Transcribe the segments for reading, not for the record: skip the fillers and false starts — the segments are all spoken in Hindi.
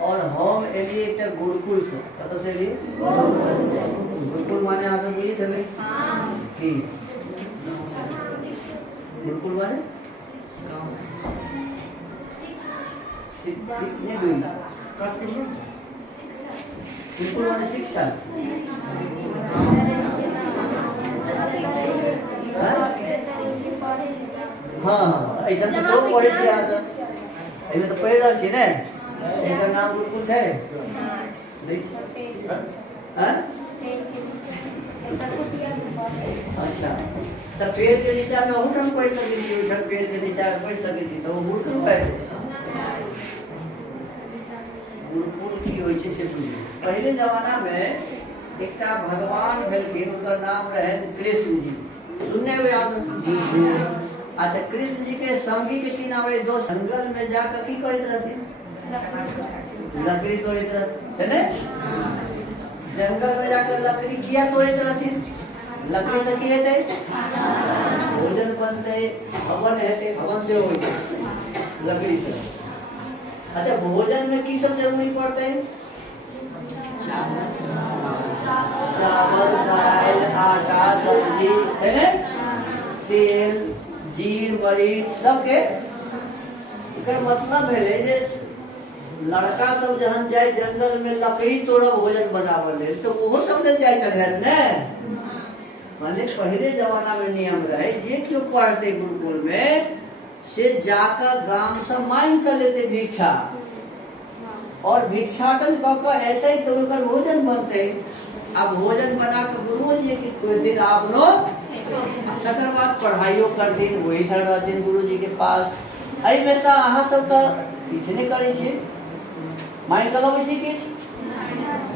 और हम एलिए एकटा गुरुकुल से कत से एलिए गुरुकुल माने अहाँ सब बुझी थले की गुरुकुल माने गुरुकुल माने शिक्षा हाँ ऐसा तो सब पढ़े छी अहाँ सब एमे तो पढ़ रहल छी ने एकर नाम गुरुकुल है अच्छा तो पेड़ के नीचा में हम पढ़ सके छी उठल पेड़ के नीचा में पढ़ सके छी तो वो गुरुकुल है गुरुकुल की होय छै से बुझियौ पहले जमाना में एकटा भगवान भेलखिन उनकर नाम रहे कृष्ण जी सुनने हुए आप अच्छा कृष्ण जी के संगी के की नाम रहे दो जंगल में जाकर की करैत रहथिन लकड़ी तोड़ैत रहथिन ने जंगल में जाकर लकड़ी किया तोड़ैत रहथिन लकड़ी से की हेतै भोजन बनतै हवन हेतै हवन से होय छै लकड़ी से अच्छा भोजन में की सब जरूरी पड़ते हैं चावल दाल आटा सब्जी है ना तेल जीर मरीच सबके एकर मतलब है जे लड़का सब जहन जाए जंगल में लकड़ी तोड़ब भोजन बनावे लेल तो ओहो सब ले जाय छले ने माने पहले जमाना में नियम रहे जे क्यों पढ़ते गुरुकुल में से जाकर गांव से मांग कर लेते भिक्षा और भिक्षाटन कऽ एते तो ओकर भोजन बनते अब भोजन बना के गुरु जी के कोई दिन आपनो तकर बाद पढ़ाइयो करथिन वही ठहर रहथिन गुरु जी के पास एहि में से अहाँ सब तो किछ नहीं करे छी मांग कर लबै छी किछ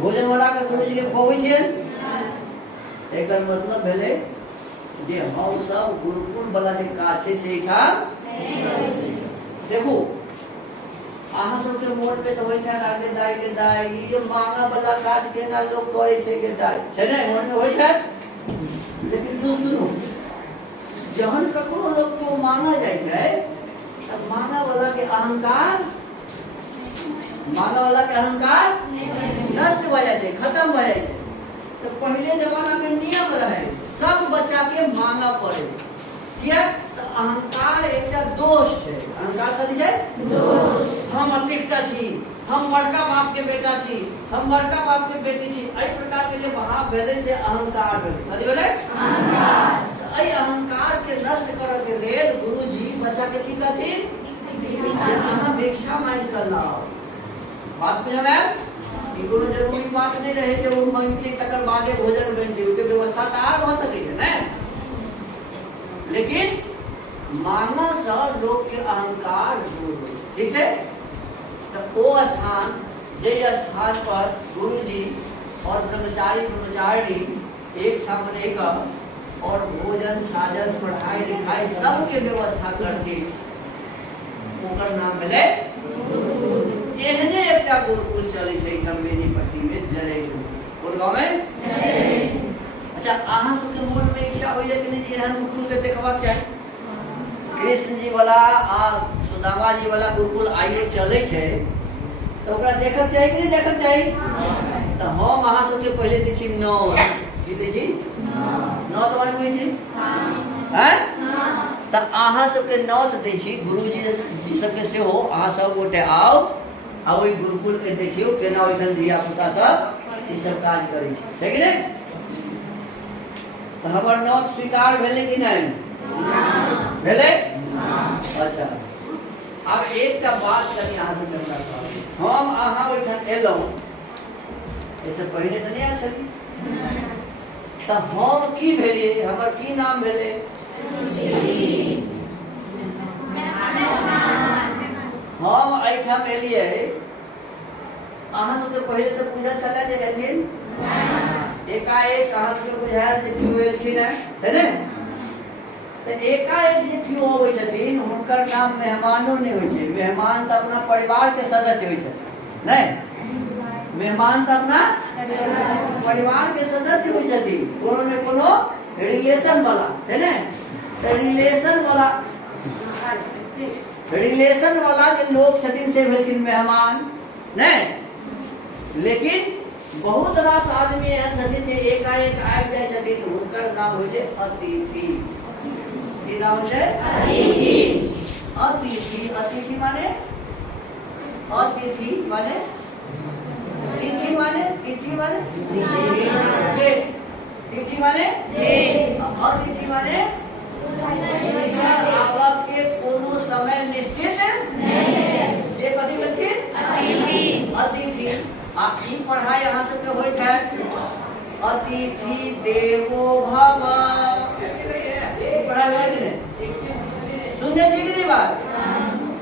भोजन बना के गुरु जी के खुआबै छी एकर मतलब भेले जे हम सब गुरुकुल वाला जे काज छै से एठाम देखो अहाँ सबके मोन पे तो होइत है आगे दाई के दाई ये मांगा वाला काज केना लोग करे छै के दाई छै ने मोन में होइत है लेकिन दूसरो जहन ककरो लोग को मांगा जाय छै तब मांगा वाला के अहंकार नष्ट भ जाय छै खत्म भ जाय छै तो पहले जमाना में नियम रहे सब बच्चा के मांगा पड़े किया तो अहंकार एकटा दोष है अहंकार कथी छै दोष हम अतिरिक्त छी हम बड़का बाप के बेटा छी हम बड़का बाप के बेटी छी एहि प्रकार के जे भाव भेले से अहंकार भेले कथी भेले अहंकार एहि अहंकार के नष्ट करय के लेल गुरुजी बच्चा के की कहथिन जे अहाँ भिक्षा मांग कर लाओ बात बुझल ई कोनो जरूरी बात नहीं रहे जे वो मांगते तकर बादे भोजन बन दे के व्यवस्था त आर भ सकै छै ने लेकिन मांगना से लोग के अहंकार दूर हो ठीक है तो वो स्थान जे स्थान पर गुरुजी और ब्रह्मचारी एक सामने का और भोजन साजन पढ़ाई लिखाई सब के व्यवस्था करती ओकर नाम भेले एहने एकटा गुरुकुल चलै छै बेनीपट्टी में जरे गुरुगांव में अच्छा अहाँ सबके मोन में इच्छा होइए कि नहीं एहन गुरुकुल के देखबाक चाही कृष्ण जी वाला आ सुदामा जी वाला गुरुकुल आइयो चले छै तो ओकरा देखक चाही कि नहीं देखक चाही तो हम अहाँ सबके पहले दै छी नौत की दै छी नौत माने बुझै छी हैं तो अहाँ सबके नौत दै छी गुरुजी जी सबके सेहो अहाँ सब गोटे आओ आ ओहि गुरुकुल के देखियो केना ओइठन धिया पुता सब ई सब काज करै छै कि नहीं तो हमर नौत स्वीकार भेले कि नहीं भेले अच्छा अब एक का बात कनी अहाँ से करना चाहब हम अहाँ ओइठन एलौं ऐसे पहले तो नहीं आयल छली तो हम की भेलिए हमर की नाम भेले हम एठाम एलिए अहाँ सबके पहले से पूजा चला जे रहथिन एकाएक अहाँ सबके बुझायल जे क्यों एलखिन है ने तो एकाएक जे क्यों अबै छथिन हुनकर नाम मेहमानो नहीं होइ छै मेहमान तो अपना परिवार के सदस्य होइ छथिन नहीं मेहमान तो अपना परिवार के सदस्य होइ छथिन कोनो ने कोनो रिलेशन वाला है ना रिलेशन वाला जे लोग छथिन से भेलखिन मेहमान नहीं। लेकिन बहुत रास आदमी एहन छथिन जे एकाएक आबि जाइ छथिन, हुनकर नाम होइ छै अतिथि। की नाम होइ छै? अतिथि। अतिथि, अतिथि माने अतिथि माने तिथि माने तिथि माने डेट, तिथि माने अतिथि माने आवक के कोनो समय निश्चित से कथी कहथिन? अतिथि। अतिथि। आ ई पढ़ाई अहाँ सबके होइत है अतिथि देवो भव। पढ़ाई होइत है, सुनने छी कि नहीं बात?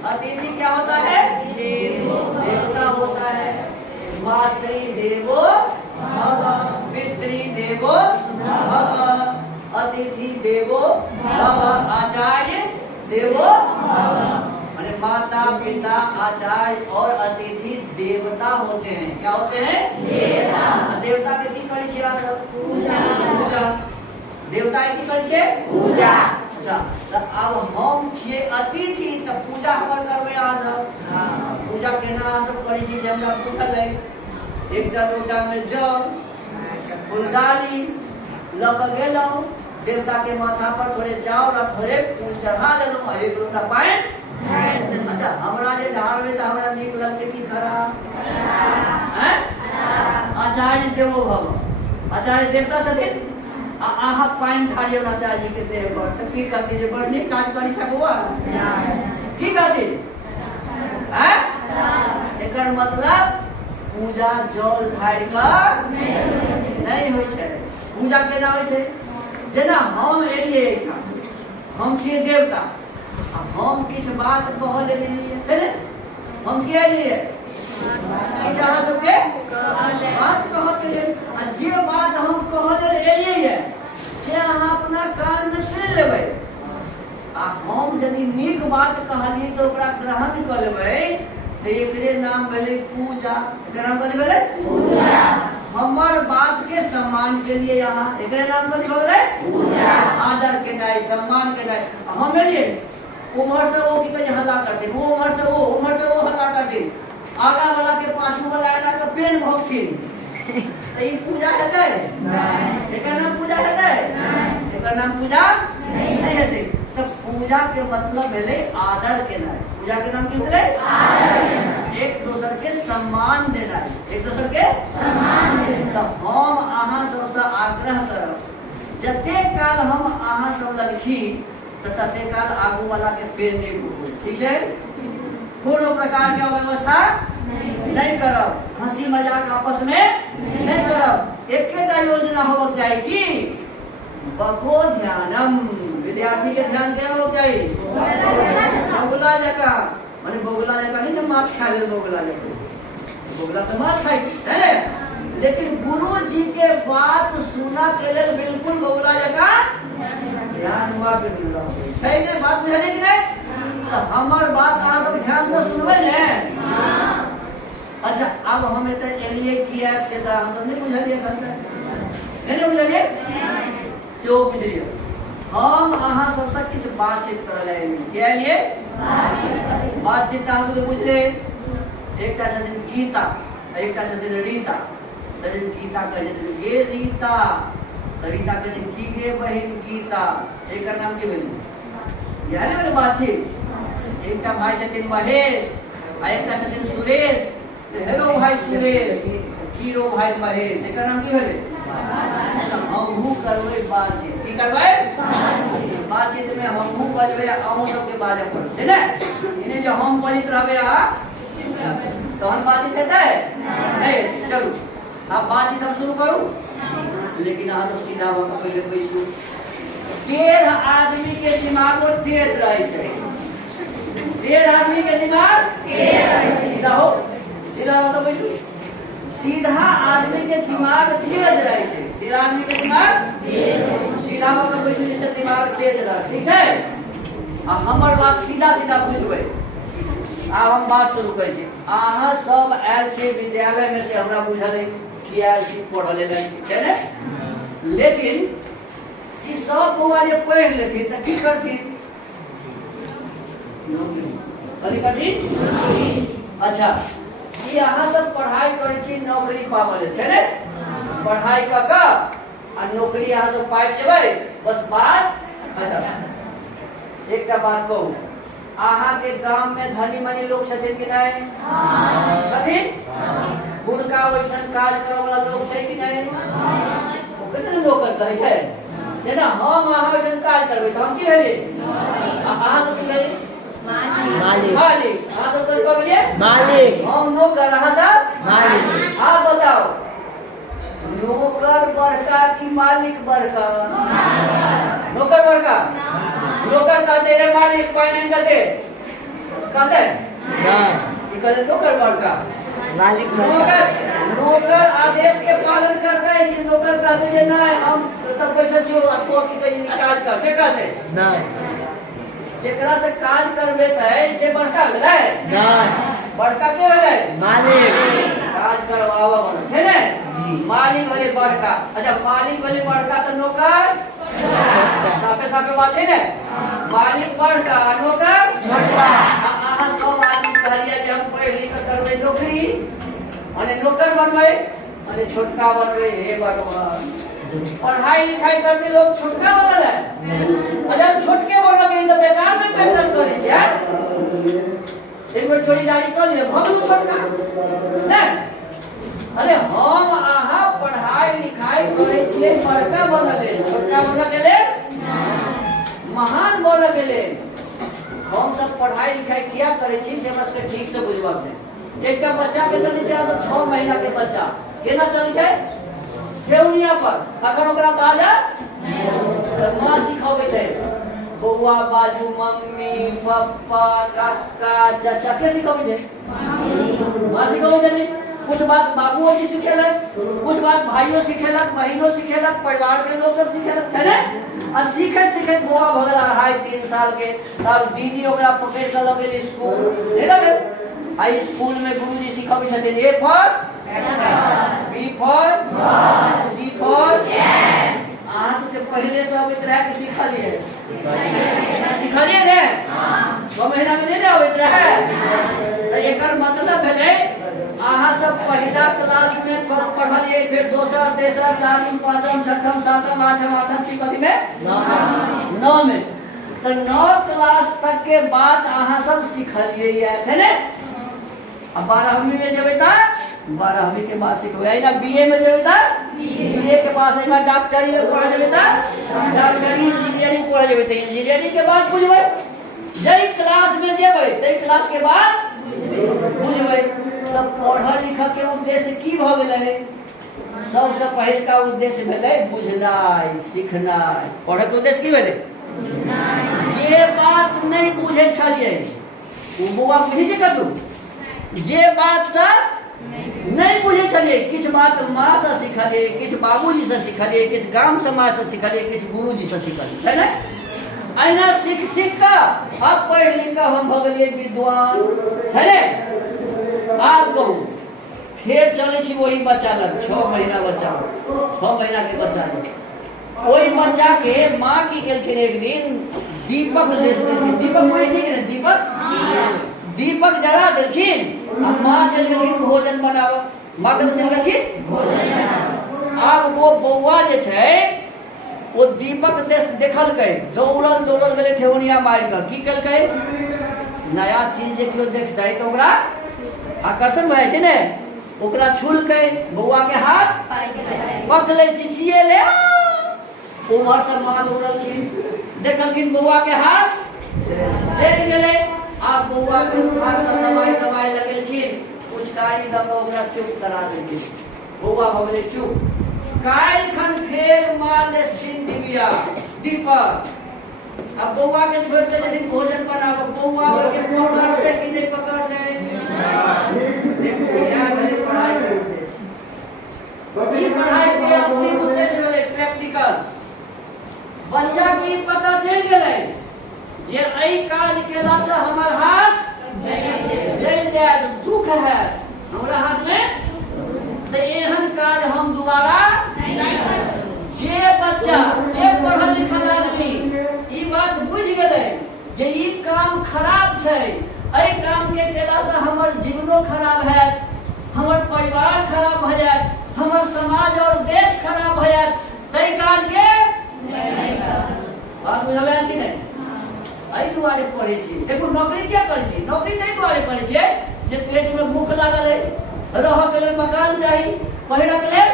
अतिथि क्या होता है? देवता होता है। मातृदेवो भव, पितृदेवो भव, अतिथि देवो भव, आचार्य देवो भव। माने माता पिता आचार्य और अतिथि देवता होते हैं। क्या होते हैं? देवता। देवता के की करै छियै अहाँ सब? पूजा। देवता के की करै छियै? पूजा। अच्छा, तो अब हम छियै अतिथि, तो पूजा हमर करबै अहाँ सब। पूजा केना अहाँ सब करै छी से हमरा पूछल है। एकटा लोटा में जल फूलडाली लऽ कऽ गेलहुँ, देवता के माथा पर थोड़े चाउर और थोड़े फूल चढ़ा देलहुँ और एक लोटा पानि। अच्छा, हमरा जे ढारबै तऽ हमरा नीक लगतै कि खराब? आचार्य देवो भव, आचार्य देवता छथिन आ अहाँ पानि ढारियौ आचार्य जी के देह पर तऽ की कहती जे बड़ नीक काज करै छै बौआ? की कहती? एकर मतलब पूजा जल ढारि कऽ नहीं होइ छै। पूजा केना होइ छै? जेना हम एलियै एहिठाम, हम छियै देवता, हम किछु बात कहऽ लेल एलियै, हम की एलियै? किछु अहाँ सबके बात कहऽ के लेल। आ जे बात हम कहऽ लेल एलियै से अहाँ अपना कान में सुनि लेबै। आ हम यदि नीक बात कहलियै तऽ ओकरा ग्रहण कऽ लेबै तो एकरे नाम भेलै पूजा। एकरा नाम कथी भेलै? पूजा। हमर बात के सम्मान के लिए यहाँ एकरे नाम कथी भेलै? पूजा। आदर केनाइ, सम्मान केनाइ। हम एलियै, उम्हर से वो की कहै हल्ला करथिन, वो उम्हर से वो, उम्हर से वो हल्ला करथिन, आगा वाला के पाछू वाला एना के पेन भोगथिन, तो ई पूजा हेतै? नहीं। एकर नाम पूजा हेतै? नहीं। एकर नाम पूजा नहीं हेतै। तो पूजा के मतलब भेलै आदर केनाइ। पूजा के नाम की भेलै? आदर। एक दोसर के सम्मान देनाइ, एक दोसर के सम्मान देनाइ। तो हम अहाँ सबसे आग्रह करब, जते काल हम अहाँ सब लग छी तो तते काल आगू वाला के पेड़ नहीं भूलू। ठीक है? कोनो प्रकार के अव्यवस्था नहीं करब, हंसी मजाक आपस में नहीं करब। एकेटा योजना होबक चाही कि बको ध्यानम, विद्यार्थी के ध्यान क्या होबक चाही? बगुला जका, माने बगुला जका नहीं जो माछ खा ले, बगुला जका, बगुला तो माछ खाई है, लेकिन गुरु जी के बात सुना के लिए बिल्कुल बगुला जका ध्यान हुआ के मिल रहा है। बात बुझलिए कि नहीं? तो हमार बात अहाँ सब ध्यान से सुनबै ने। अच्छा, अब हम एते एलिए किया से तो अहाँ सब नहीं बुझलिए, नहीं बुझलिए क्यों बुझलिए? हम अहाँ सबसे किछु बातचीत करऽ एलिए। क्या एलिए? बातचीत अहाँ सब बुझले। एकटा छथिन गीता, एकटा छथिन रीता। गीता कहै छथिन गे रीता, रीता कहै छथिन की गे बहिन गीता। एकर नाम की भेलै? इएह ने भेलै बातचीत। एकटा भाई छथिन महेश आ एकटा छथिन सुरेश। हेलो भाई सुरेश, हीरो भाई महेश, एकर नाम की भेलै? हमहू करबै बातचीत। की करबै? बातचीत में हमहू बजबै, अहूँ सबके बाजै पड़तै ने। इन्हें जो हम बजैत रहबै तहन बातचीत हेतै? नहीं। चलू आप बातचीत हम शुरू करू, लेकिन अहाँ सब सीधा होकर पहले बैसू। 13 आदमी के दिमाग और तेज रहे छै। 13 आदमी के दिमाग सीधा हो, सीधा होकर बैसू। सीधा आदमी के दिमाग तेज रहे छै। सीधा आदमी के दिमाग सीधा होकर बैसू, जैसे दिमाग तेज रहे। ठीक है? अब हमार बात सीधा सीधा बुझबै। अब हम बात शुरू करै छी। अहाँ सब आयल छै विद्यालय में से, हमरा बुझल है पढ़ल है ना, लेकिन ई सब बौआ जे पढ़ लेथिन तऽ की करथिन? कथी करथिन? अच्छा, कि अहाँ सब पढ़ाई करै छी नौकरी पावल छै ने, पढ़ाई क के आ नौकरी अहाँ सब पाइ जेबै, बस बात खत्म। एकटा बात कहू, अहाँ के गांव में धनी मनी लोग छथिन कि नहीं? छथिन। हुनका ओइठन काज करय वाला लोग छै कि नहीं? ओकरे नौकर कहै छै। जेना हम अहाँ ओइठन काज करबै तऽ हम की भेलियै? अहाँ सब की भेलियै? मालिक। मालिक। अहाँ सब कथी कहलियै? मालिक। हम नौकर, अहाँ सब मालिक। आप बताओ, नौकर बड़का कि मालिक बड़का? नौकर बड़का। नौकर कहते रे मालिक, कोई नहीं कहते, कहते नौकर बड़का, मालिक। नौकर आदेश के पालन करते है कि नौकर कहते हैं नहीं हम तब पैसा जो आपको की काज कर से कहते नहीं, जेकरा से काज करबे है से बड़का भेलै नहीं, बड़का के भेलै? मालिक। काज करवावा वाला छै ने, मालिक भेलै बड़का। अच्छा, मालिक भेलै बड़का तो नौकर साफे साफे बात छै ने, मालिक बड़का नौकर छोटका। अहाँ सब आदमी कहलिए जे हम पढ़ लिख करबै नौकरी, अने नौकर बनबै, अने छोटका बनबै। हे भगवान, पढ़ाई लिखाई करते लोग छोटका बनल है। अच्छा, छोटके बनल तो बेकार में मेहनत करे छै। एक बार जोड़ीदारी कर लिया भगलू छोटका नहीं। अरे हम अहाँ पढ़ाई लिखाई करे छियै, बड़का बनल है, छोटका बनल गेले महान बनल गेले। हम सब पढ़ाई लिखाई किया करे छी से हमरा सबके ठीक से बुझबाक है। एकटा बच्चा के जनै छै तो 6 महीना के बच्चा केना चलै छै? ठेउनिया पर। अखन ओकरा बाजा त मां सिखाबै छै, बौआ बाजू मम्मी पापा काका चाचा, के सिखाबै छै? मां सिखाबै छै। कुछ बात बाबूओ जी सिखेलक, कुछ बात भाइयों सिखेलक, बहिनों सिखेलक, परिवार के लोग सब सिखेलक, है ना? आ सीखत सीखत बौआ भ गेल 2.5-3 साल के, तब दीदी ओकरा पकड़ के लग गेल स्कूल। नहीं लगे? आई स्कूल में गुरुजी सिखाबै छथिन A for B for C for cat. अहाँ सबके पहले से अबैत रहे कि सिखलिए? सिखलिए ने? 6 महीना में नहीं अबैत रहे। तो एकर मतलब भेलै अहाँ सब पहला क्लास में पढ़लिए, फिर दोसर तेसर चारिम पांचम छठम सातम आठम आठम कथी में 9 में, तो 9 क्लास तक के बाद अहाँ सब सिखलिए है ने। अब 12वीं में जेबै त 12वीं के बाद सिखबै, ना बीए में जेबै त बीए के बाद एहिमे डॉक्टरी में पढ़ जेबै त डॉक्टरी, इंजीनियरिंग पढ़ जेबै त इंजीनियरिंग के बाद बुझबै। जई क्लास में जेबै तई क्लास के बाद बुझबै। तब पढ़ लिख के उद्देश्य की भ गेलै? सबसे पहिलका उद्देश्य भेलै बुझनाइ सिखनाइ। पढ़े के उद्देश्य की भेलै? जे बात नहीं बुझे छलिए ओ बौआ बुझी जे कतू, जे बात से नहीं बुझे छलिए, किछ बात माँ से सिखलिए, किछ बाबूजी से सिखलिए, किछ गांव समाज से सिखलिए, किछ गुरुजी से सिखलिए, है ना? ऐना सीख सीख का अब पढ़ लिख का हम भ गेलिए विद्वान, है ना? आप कहू फिर चले छी वही बच्चा लग, 6 महीना बच्चा, 6 महीना के बच्चा लग। वही बच्चा के माँ की केलखिन एक दिन दीपक ले देलखिन। दीपक हुए थी कि दीपक दीपक जला देलखिन। अब माँ चल गेलखिन भोजन बनाव, माँ के चल गेलखिन भोजन बनाव। अब वो बौआ जे छै वो दीपक देखलकै, दौड़ल दौड़ल गेलै ठेहुनिया मारि कऽ। की केलकै? नया चीज जे केओ देखतै तो ओकरा आकर्षण भए छै ने, ओकरा छुलकै, बौआ के हाथ पकड़ले, चिचिएले। उमर से माँ दौड़लखिन, देखलखिन बौआ के हाथ जरि गेलै। आब बौआ के उठा कऽ दवाई दवाई लगेलखिन, उचकारी दऽ कऽ ओकरा चुप करा देलखिन। बौआ भऽ गेलै चुप। काल्हि खन फेर माँ लेथिन दिव्या दीपक। अब बौआ के छोड़ के यदि भोजन बनाबो, बौआ के पकड़ते कि नहीं पकड़ते? देखो यह भेलै पढ़ाई के उद्देश्य। ई पढ़ाई के असली उद्देश्य भेलै प्रैक्टिकल। बच्चा के पता चल गेलै जे एहि काज केला से हमर हाथ जल जाए, दुख है हमरा हाथ में, तो एहन काज हम दोबारा जे बच्चा जे पढ़ल लिखल आदमी ई बात बुझ गेलै जे ई काम खराब छै, एहि काम के केला से हमर जीवनो खराब है, हमर परिवार खराब भ जाए, हमर समाज और देश खराब भ जाए, तई काज के बात बुझल कि नहीं? एहि दुआरे पढ़े छी। एगो नौकरी क्या करे छी? नौकरी तै दुआरे करे छी जे पेट में भूख लागल है, रह के लेल मकान चाहिए, पहिरा के लेल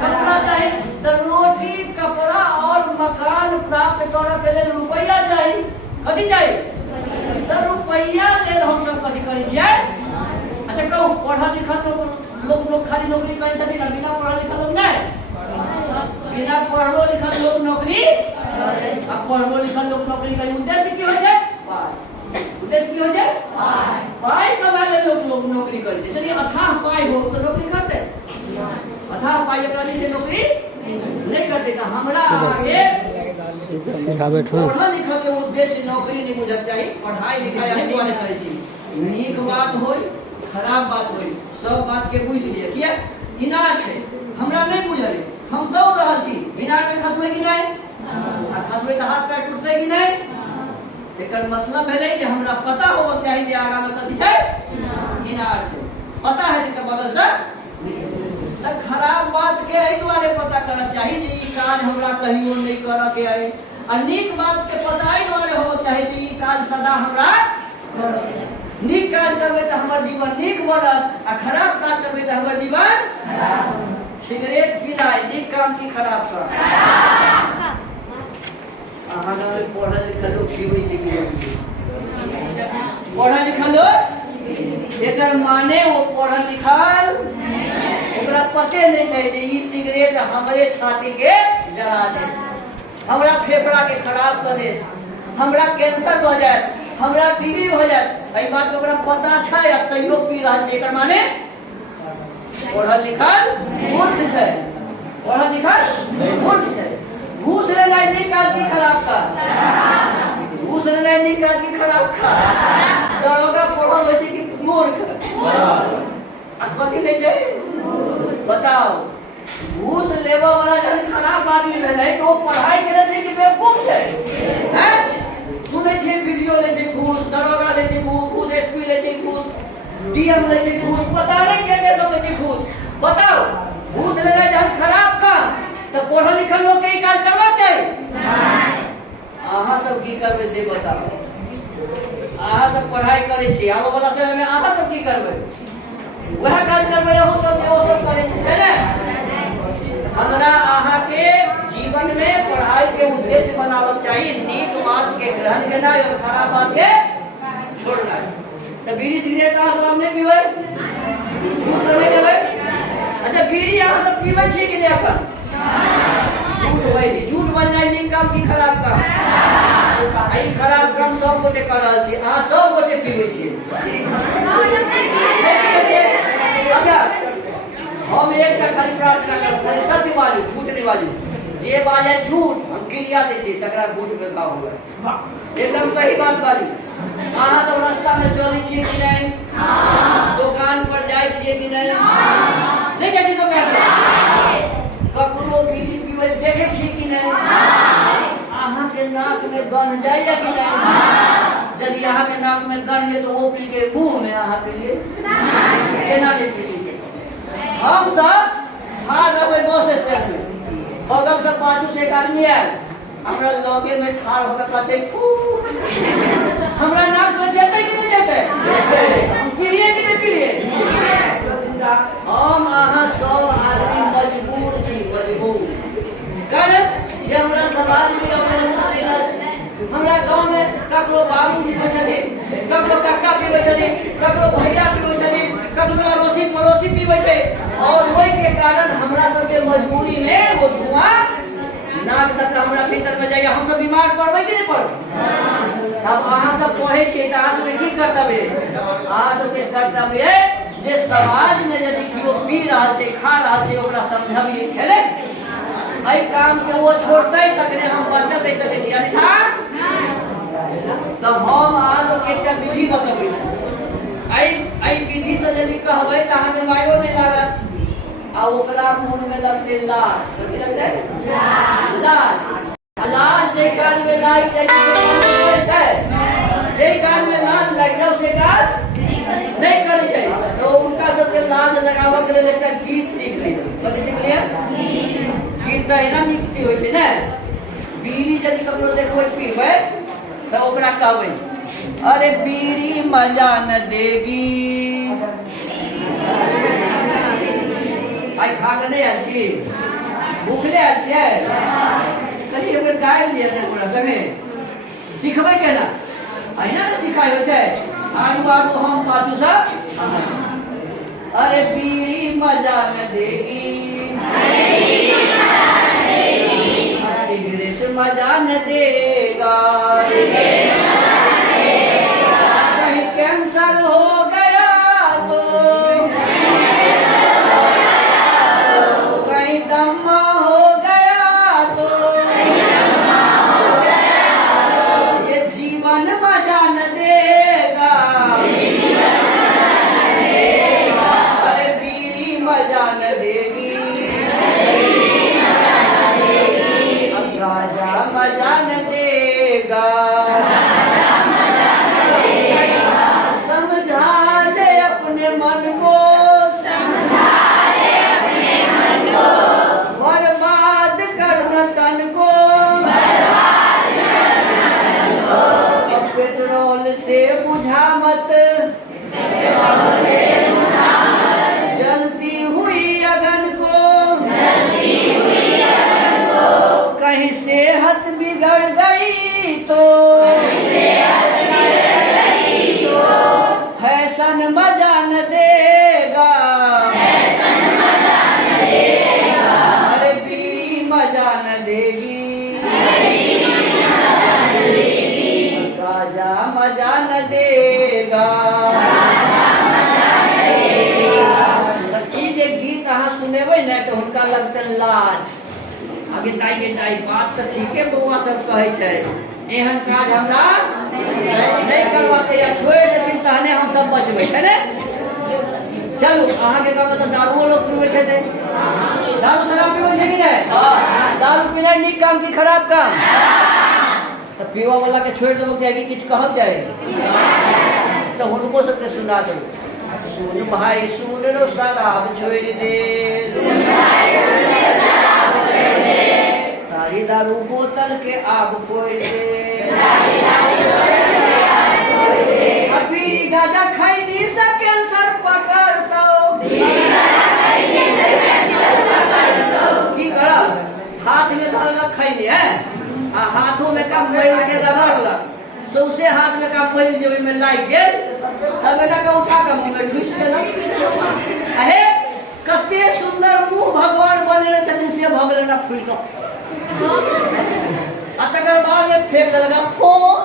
कपड़ा चाहिए, तो रोटी कपड़ा और मकान प्राप्त करे के लेल रुपया चाहिए। कथी चाहिए? तो रुपया लेल हम सब कथी करे छियै? अच्छा कहू, पढ़ल लिखल लोग खाली नौकरी करे छथिन, बिना पढ़ल लिखल लोग नहीं। बिना पढ़लो लिखल लोग नौकरी, अब पढ़लो लिखल लोग नौकरी करे उद्देश्य की होय छै? उद्देश्य की होय छै? पाई कमाए लेल लोग नौकरी करे छै। यदि अथाह पाई हो तो नौकरी करते, अथाह पाई एकरा से नौकरी नहीं करते। तो हमरा आगे पढ़ल लिखल के उद्देश्य नौकरी नहीं बुझक चाहिए। पढ़ाई लिखाई एहि दुआरे करे छी, नीक बात होय खराब बात होय सब बात के बुझ लिया। किया इनार छै हमरा नहीं बुझल, हम दौड़ रहा छी, इनार में खसबै कि नहीं? खसबै तो हाथ पैर टूटतै कि नहीं? एकर मतलब भेलै जे हमरा पता होबक चाही जे आगा में कथी छै? इनार छै। पता है कि बगल से तो खराब बात के एहि दुआरे पता करक चाहिए जे ई काज हमरा कहियो नहीं करऽ के है, और नीक बात के पता एहि दुआरे होबक चाही जे ई काज सदा हमरा करऽ। नीक काज करबै तो हमर जीवन नीक बनत, आ खराब काज करबै तो हमर जीवन खराब। सिगरेट पीनाइ नीक काम की खराब काम? अहाँ पढ़ल लिखल लोग पीबै छै कि पढ़ल लिखल लोग? एकर माने वो पढ़ल लिखल ओकरा पते नहीं छै जे ई सिगरेट हमरे छाती के जला दे, हमरा फेफड़ा के खराब कर दे, हमरा कैंसर हो जाए, हमरा टीबी हो जाए। एहि बात के ओकरा पता छै, अब तैयो पी रहल छै। एकर माने पढ़ल लिखल मूर्ख छै, पढ़ल लिखल मूर्ख छै। घूस लेनाइ नीक काज की खराब काज? घूस लेनाइ नीक काज की खराब काज? दरोगा पढ़ल होइ छै कि मूर्ख? आ कथी ले छै? बताओ, घूस लेबा वाला जब खराब आदमी भेलै तो वो पढ़ाई करे छै कि बेवकूफ छै? हैं सुनै छै वीडियो ले छै घूस, दरोगा ले छै घूस, एसपी ले छै घूस, डीएम ले छै घूस, पता नहीं के सब ले छै घूस। बताओ, घूस लेना जब खराब काम तो पढ़ल लिखल लोग के काज करबा चाहिए। अहाँ सब की करबै से बताओ। अहाँ सब पढ़ाई करे छी, आबो वाला समय में अहाँ सब की करबै? वह काज करबै हो सब करे छै ना। हमरा अहाँ के जीवन में पढ़ाई के उद्देश्य बनावक चाहिए, नीक बात के ग्रहण करना और खराब बात के छोड़ना। तो बीड़ी सिगरेट अहाँ सब नहीं पीबै, घूस नहीं लेबै। अच्छा बीड़ी अहाँ सब पीबै छी कि नहीं? अपन झूठ होइ छै, झूठ बोलनाइ नीक काम की खराब काम? एहि खराब काम सब गोटे कर रहल छी, अहाँ सब गोटे पीबै छी। अच्छा हम एक खाली प्रार्थना करब, सत्य बाजू झूठ नहीं बाजू। जे बाजे झूठ हम क्रिया दै छी तकरा झूठ पे का होगा, एकदम सही बात बाजू। अहाँ सब रास्ता में चलै छियै कि नहीं? दुकान पर जाइ छियै कि नहीं? नहीं जाइ छी दुकान पर? ककरो बीड़ी पीबै देखे छी कि नहीं? अहाँ के नाक में गन जाइए कि नहीं? यदि अहाँ के नाक में गन है तो वो पी के मुंह में अहाँ के लिए केना नहीं पी लीजिए। हम सब ठाड़ रहबै बस स्टैंड में, बगल से पाछू से एक आदमी आयल, हमरा लगे में ठाड़ होकर कहते हमरा नाक में जेतै कि नहीं जेतै? पीलिए कि नहीं पीलिए? हम अहाँ सब आदमी मजबूर छी, मजबूर। कारण जे हमरा समाज में हमरा गांव में ककरो बाबू पीबै छथिन, ककरो काका पीबै छथिन, ककरो भैया पीबै छथिन, ककरो अड़ोसी पड़ोसी पीबै छै, और ओहि के कारण हमरा सबके मजबूरी में वो धुआं नाक तक हमरा भीतर में जाइए। हम सब बीमार पड़बै कि नहीं पड़बै? अब अहाँ सब पढ़े छियै तो अहाँ सबके की कर्तव्य? अहाँ सबके कर्तव्य जे समाज में यदि केओ पी रहा छै, खा रहा छै, ओकरा समझबिए खेले एहि काम के वो छोड़तै तकरे हम बचल रह सकै छी, अन्यथा तब हम अहाँ सबके एकटा विधि बतबै। एहि विधि से यदि कहबै तो अहाँ के मायो नहीं लागत, आ ओकरा मुंह में लगते लाज। कथी लगते? लाज। लाज जे काज में लागि जाइ छै, जे काज में लाज लग जाओ से काज नहीं करे छै, तो उनका सबके लाज लगाबऽ के लेल एकटा गीत सीख लिअ। कथी सीख लिअ? गीत तऽ एना नीक होइ छै ने, बीड़ी यदि ककरो देखबै पीबै तऽ ओकरा कहबै अरे बीड़ी मजा न देगी। आइ खा कऽ नहि आयल छी, भूखले आयल छियै, कनि एगो गाबि लिअ ने पूरा संगे। सिखबै केना? अहिना ने सिखाइ होइ छै, आगू आगू हम पाछू सब। अरे बीड़ी मजा न देगी, सिगरेट मजा न देगा, कहीं कैंसर हो गया तो, कहीं दमा हो गया तो, ये जीवन मजा न देगा। अरे बीड़ी मजा न देगी, राजा मजा न देगा। समझा ले अपने मन को, बर्बाद करना तन को, पेट्रोल से बुझा मत, जलती हुई अगन को, कहीं सेहत बिगड़ गई तो, फैशन मजा न देगा। अरे बीड़ी मजा न देगी, राजा मजा न देगा। ई जे गीत अहाँ सुनेबै ने तऽ हुनका लगतनि लाज। आगे जाई बात तऽ ठीके बौआ सब कहै छै, एहन काज हमरा नहीं करवाते या छोड़ देथिन तहने हम सब बचबै, है ने? चलू अहाँके गाँव में तो दारुओ लोग पीबै छै, दारू शराब पीबै छै कि नहीं? दारू पीनाइ नीक काम की खराब काम? तो पीवा वाला के छोड़ देबो कि किछ कहब चाहे तो हुनको सबके सुना देबो। सुन भाई सुन रो शराब छोड़ दे, तारी दारू बोतल के आग फोड़ दे, अभी गाजा खाई नहीं सके सर पकड़ दो। की करा? हाथ में धरलक खैली है, आ हाथों में का मैल के रगड़लक, सौसे हाथ में का मैल जे ओहिमे लागि गेल, तब बेटा के उठा के मुंह में ठूस देलक। अहे कते सुंदर मुंह भगवान बनेने छथिन से भऽ गेलै ना फुलि कऽ। आ तकर बाद में फेंक देलक फोन,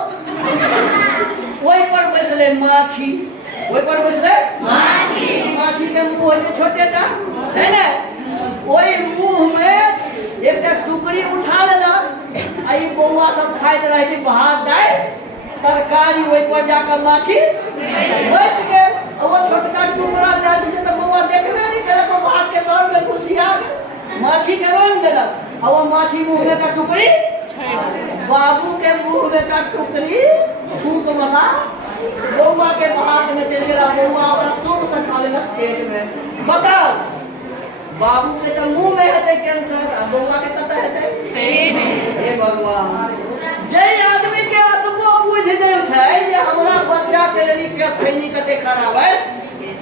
ओहि पर बैसले माछी, ओहि पर बैसले माछी, माछी के मुंह होइ छै छोटे टा, है ने? ओहि मुंह में एकटा टुकड़ी उठा लेलक, आ ई बौआ सब खाइत रहे छै भात दालि तरकारी, ओहि पर जाकर माछी बैस गेल। वो छोटका टुकड़ा लै छै तऽ बौआ देखबे नहीं केलक, भात के दौड़ में घुसिया गेल, माछी के रोंग देलक, आ वो माछी मुंह में का टुकड़ी, बाबू के मुंह में का टुकड़ी फूक वाला बौआ के भात में चल गेला। बौआ ओकरा सुर से खा लेलक पेट में। बताओ, बाबू के तो मुंह में हेतै कैंसर, आ बौआ के कतऽ हेतै? हे भगवान, जय आदमी के आत्मा बुझ नहीं छै जे हमरा बच्चा के लिए खैनी कते खराब है,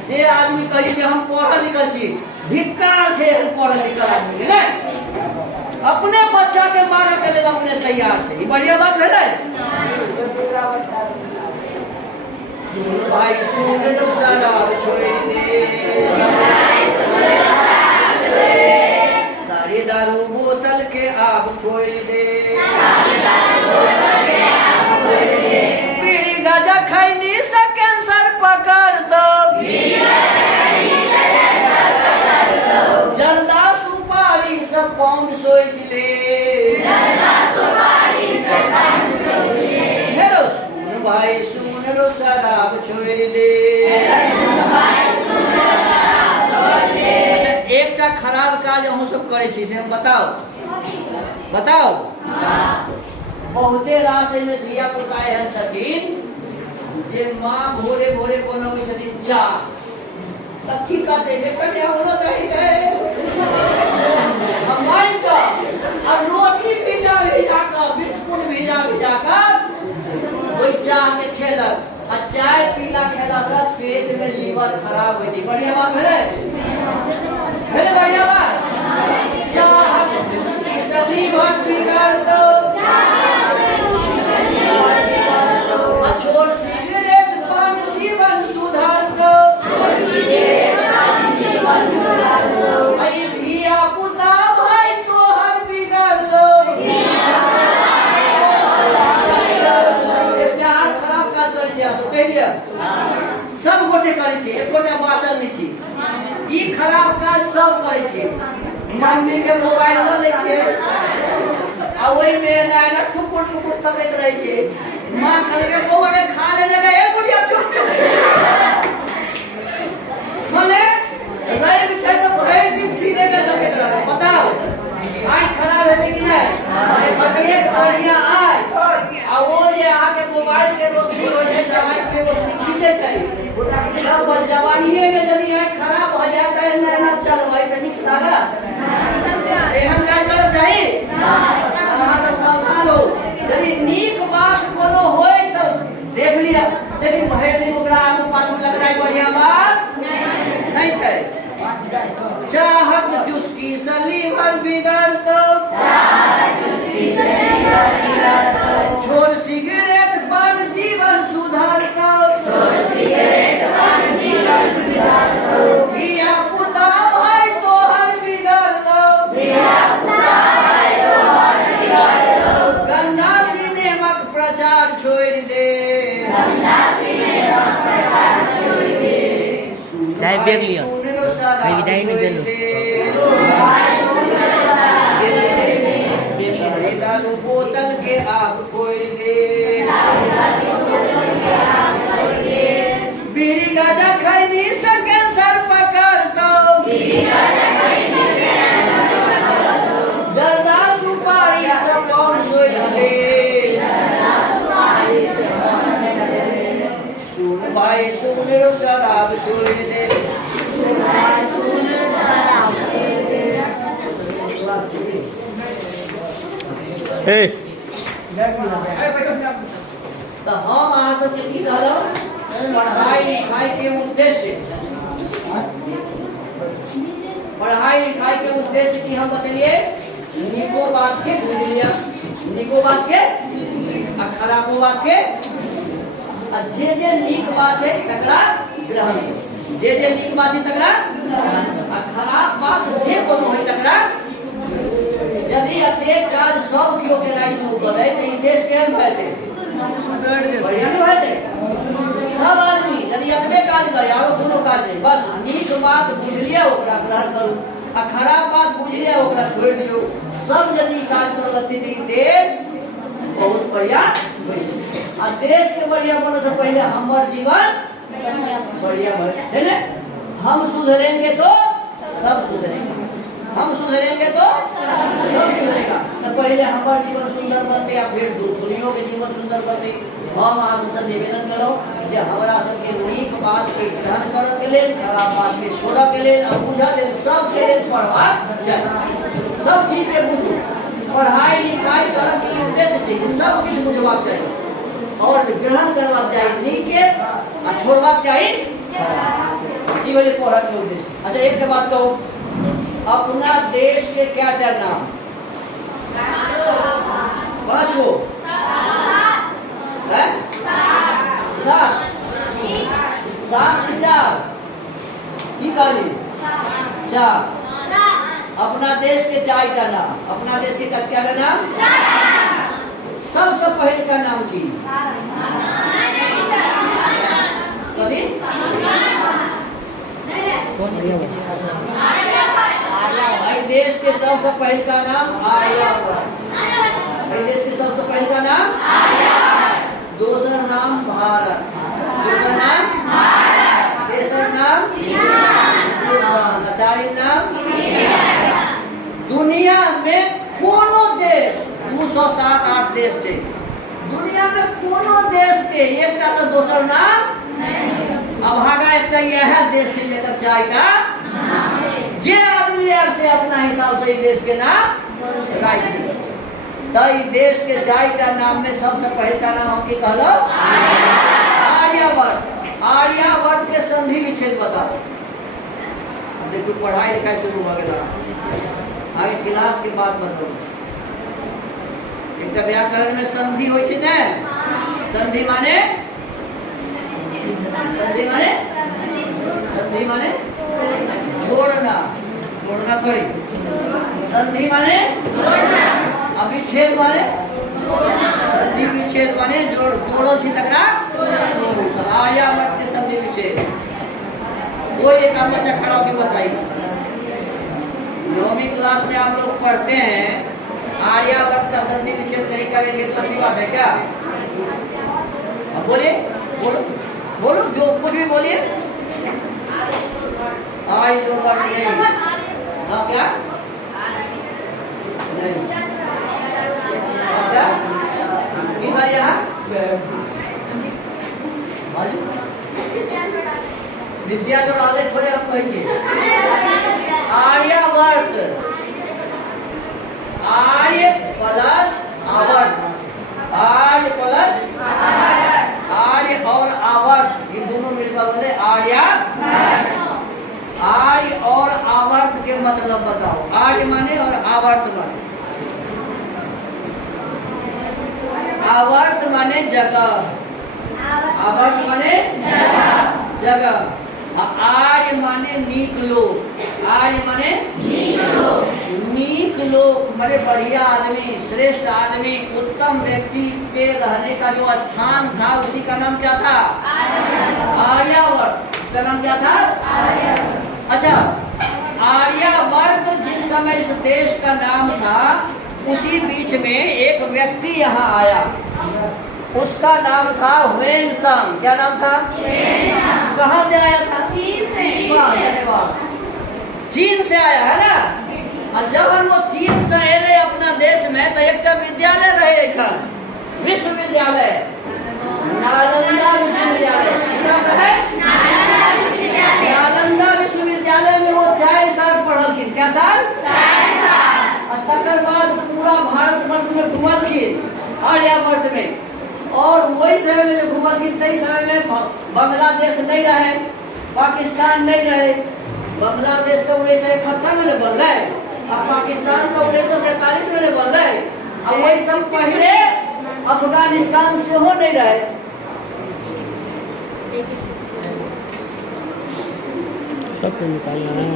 से आदमी कही जे हम पढ़ल लिखल छी। धिक्कार से पढ़ल लिखल आदमी ने अपने बच्चा के मारे के लिए अपने तैयार है। बढ़िया बात है। भाई सुन लो शराब छोड़ दे, तारी दारू बोतल के आग खोल दे, बीड़ी गाजा खाई नहीं सके सर पकड़ दो, जर्दा सुपारी सब पाउंड सोच ले। हेलो सुन भाई सुन लो शराब छोड़ दे। अच्छा एकटा खराब काज अहूँ सब करे छी से हम बताओ बताओ। बहुते रास में धिया पुता एहन छथिन जे माँ भोरे भोरे बनबै छथिन चाह, तब की कहते हैं कन्या होना चाहिए हमारी का और रोटी भिजा कर बिस्कुट भिजा कर कोई चाह के खेलक और चाय पीला खेला से पेट में लीवर खराब होती। बढ़िया बात है बढ़िया बात। चाह से लीवर बिगड़ दो छोड़ सिगरेट पान जीवन सुधार दो धिया पुता भाई तो हर बिगड़ लो प्यार खराब काज करे छै तो कह दिया सब गोटे करे छै एक गोटे बाचल नहीं छी ई खराब काज सब करे छै। मम्मी के मोबाइल न ले छै आ ओई में ना टुकुर टुकुर तबैत रहे छै। मां कहले बौआ के खा ले जगह एक गुड़िया चुप मने रहे बिछाई तो भर दिन सीने में लगे रहा। बताओ आज खराब है कि नहीं बकरिए खाड़िया आए आ वो जे आके मोबाइल के रोशनी हो छै समय के रोशनी खींचे छै सब जवानीए में यदि आँख खराब हो जाए तो ना चल भाई तनी सागा एहन काज कर चाही अहाँ तो सावधान हो। यदि नीक बात कोनो होय तो देख लिया लेकिन भर दिन ओकरा आगू पाछू लगनाइ बढ़िया बात नहीं छै। चाहक चुस्की से लीवर बिगड़ तो छोड़ सिगरेट पान जीवन सुधार धिया पुता भाई तो हर बिगड़ लो गंदा सिनेमक प्रचार छोड़ दे दाई बेग लिया बेग दाई नहीं देलो दारू बोतल के आग खोल दे बीड़ी गाजा खैनी से कैंसर पकड़ दो जर्दा सुपारी से कौन सोच ले सुन भाई सुन लो शराब छोड़ दे तो हम अहाँ सबके की कहलहुँ पढ़ाई लिखाई के उद्देश्य की हम बतलिए नीको बात के बुझ लिया नीको बात के आ खराबो बात के आ जे नीक बात है तकरा ग्रहण जे नीक बात है तकरा आ खराब बात जे कोनो है तकरा यदि अतेक काज सब केओ केनाइ शुरू करे तो ई देश केहन हेतै बढ़िया नहीं हेतै। सब आदमी यदि अतने काज करे आरो कोनो काज नहीं बस नीक बात बुझलिए ओकरा ग्रहण करू आ खराब बात बुझलिए ओकरा छोड़ दियो सब यदि काज कर लगते तो ई देश बहुत बढ़िया आ देश के बढ़िया बनने से पहले हमार जीवन बढ़िया है ना। हम सुधरेंगे तो सब सुधरेंगे हम सुधरेंगे तो सब सुधरेगा। तो पहले हमारा जीवन सुंदर बनते या फिर दुनिया के जीवन सुंदर बनते। हम आज से निवेदन करो जे हमरा सबके नीक बात के ग्रहण करऽ के लेल खराब बात के छोड़ऽ के लेल आ बुझऽ लेल सब के लेल पढ़बाक चाही सब चीज के बुझू पढ़ाई लिखाई करऽ के उद्देश्य छै कि सब चीज बुझबाक चाही और ग्रहण करबाक चाही नीक के आ छोड़बाक चाही ई वाले पढ़ऽ के उद्देश्य। अच्छा एक बात कहूँ अपना देश के क्या नाम 5 गो है 7 4 की कहली 4 अपना देश के 4 का नाम अपना देश के क्या नाम सबसे पहले का नाम की कभी देश के सबसे पहले का नाम आर्यभट्ट देश के सबसे पहले का नाम दूसरा नाम भारत दूसरा नाम तेसर नाम चारिम नाम दुनिया में कोनो देश 207-8 देश थे दुनिया में कोनो देश के एक से दोसर नाम अभागा एक यह देश से लेकर चाहता जे आदमी से अपना हिसाब से देश के नाम राइट तो देश के 4 नाम में सबसे पहले का नाम हम की कहलो आर्यावर्त। आर्यावर्त के संधि विच्छेद बताओ। देखो पढ़ाई लिखाई शुरू हो गया, आगे क्लास के बाद बताओ। एक व्याकरण में संधि हो संधि माने जोड़ना, जोड़ना थोड़ी। संधि माने विच्छेद माने संधि विच्छेद माने जोड़ो थी तकरा। आर्यावर्त के संधि विच्छेद वो एक आध बच्चा खड़ा होकर बताइए। 9वीं क्लास में आप लोग पढ़ते हैं, आर्यावर्त का संधि विच्छेद नहीं करेंगे तो अच्छी बात है क्या? बोलिए, बोलो बोलो, जो कुछ भी बोलिए। आर्य जो वर्त नहीं, हाँ क्या नहीं क्या यहाँ विद्या जो डाले थोड़े आप कहिए। आर्यावर्त, आर्य प्लस आवर्त, आर्य प्लस आर्य और आवर्त, ये दोनों मिलकर बोले आर्यावर्त। आर्य और आवर्त के मतलब बताओ। आर्य माने और आवर्त माने। आवर्त माने जगह, आवर्त माने जगह। आर्य माने नीक लोक, आर्य माने नीक लोक माने बढ़िया आदमी, श्रेष्ठ आदमी, उत्तम व्यक्ति के रहने का जो स्थान था उसी का नाम क्या था? आर्यावर्त। उसका नाम क्या था? अच्छा, आर्यावर्त जिस समय इस देश का नाम था उसी बीच में एक व्यक्ति यहाँ आया, उसका नाम था ह्वेनसांग। क्या नाम था? कहाँ से आया था? चीन से आया है ना। और जब वो चीन से आए अपना देश में तो एक विद्यालय रहे था, विश्वविद्यालय, नालंदा विश्वविद्यालय। नालंदा विश्वविद्यालय में वो 4 साल पढ़लखिन। क्या साल? 4 साल। और तकर बाद पूरा भारतवर्ष में घुमलखिन आर्यावर्त में। और वही समय में जो घुमलखिन तई समय में बांग्लादेश नहीं रहे, पाकिस्तान नहीं रहे। बांग्लादेश का 1971 में बनल और पाकिस्तान का 1947 में बनल। और वही सब पहले अफगानिस्तान से हो नहीं रहे। सब निकालना है।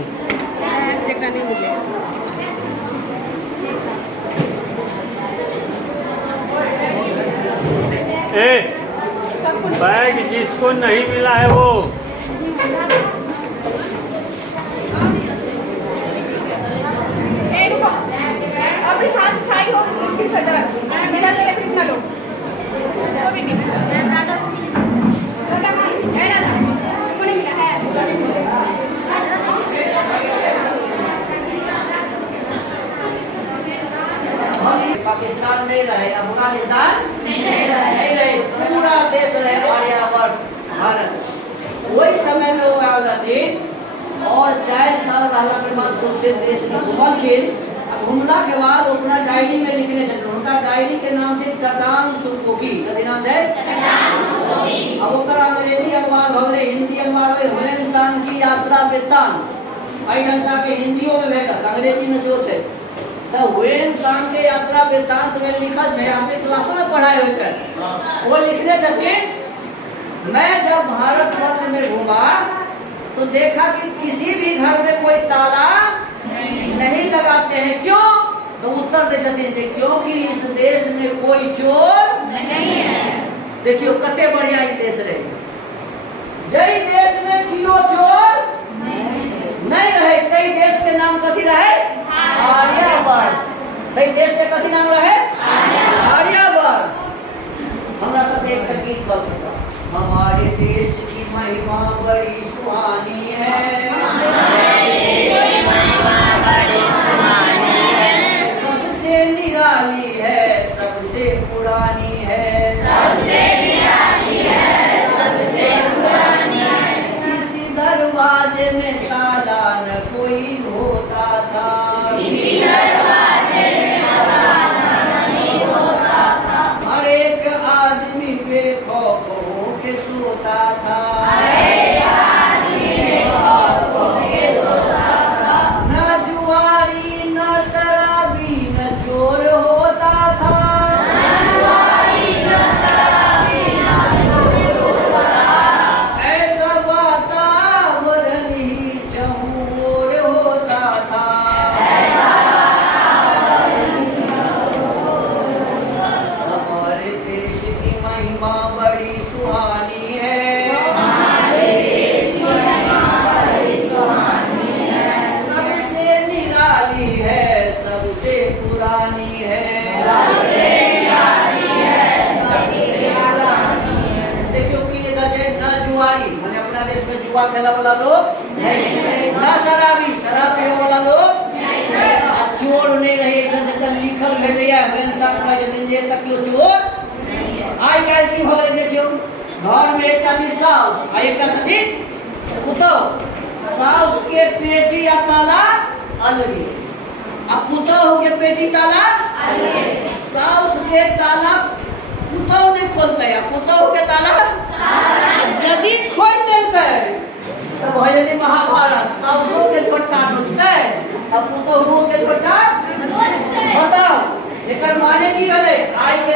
बैग जिसको नहीं मिला है वो अभी हाथ छाई हो मेरा लेकर कितना लो पाकिस्तान नहीं रहे, अफगानिस्तान नहीं रहे, पूरा देश रहे आर्यावर्त भारत। वही समय में वो आया थे और 4 साल रहला के बाद दूसरे देश में घुमलखिन। घूमला के बाद अपना डायरी में लिखने चले। उनका डायरी के नाम से टटांग सुकोकी। कथी नाम है? अब ओकर अंग्रेजी अनुवाद भले, हिंदी अनुवाद ह्वेनसांग की यात्रा वृत्तांत। आई ढंगा के हिंदियों में भेटल, अंग्रेजी में जो थे तो ह्वेनसांग के यात्रा वृत्तांत में लिखल है। आपके क्लास में पढ़ाए हुए थे, वो लिखने चाहिए। मैं जब भारतवर्ष में घूमा तो देखा कि किसी भी घर में कोई ताला नहीं लगाते हैं। क्यों? तो उत्तर दे सकते क्योंकि इस देश में कोई चोर नहीं है। देखियो कते बढ़िया ये देश रहे। जय देश में कियो चोर नहीं रहे, कई देश के नाम कथी रहे? आर्यावर्त। कई देश के कथी नाम रहे? आर्यावर्त। हमारा साथ एक गीत कर सकता। हमारे देश की महिमा बड़ी सुहानी है, सबसे निराली है, सबसे पुरानी है, सबसे पुरानी है। इसी दरवाजे में वाला लोग नहीं, ना शराबी, शराब पिए वाला लोग, आ चोर नहीं रहे। ऐसा लिखल भेटैया इंसान का दिन जे तक क्यों चोर आई काल की हो गए। देखियो घर में एक थी साउस आ एक थी पुतौह। साउस के पेटी आ ताला अलगे, आ पुतौह के पेटी ताला अलगे। साउस के ताला पुतौह नहीं खोलते, पुतौह के ताला यदि खोल देते तो भय यदि महाभारत। साउसों के झोटा नोचते अब पुतौह के झोटा बताओ। एक माने की भेले आई के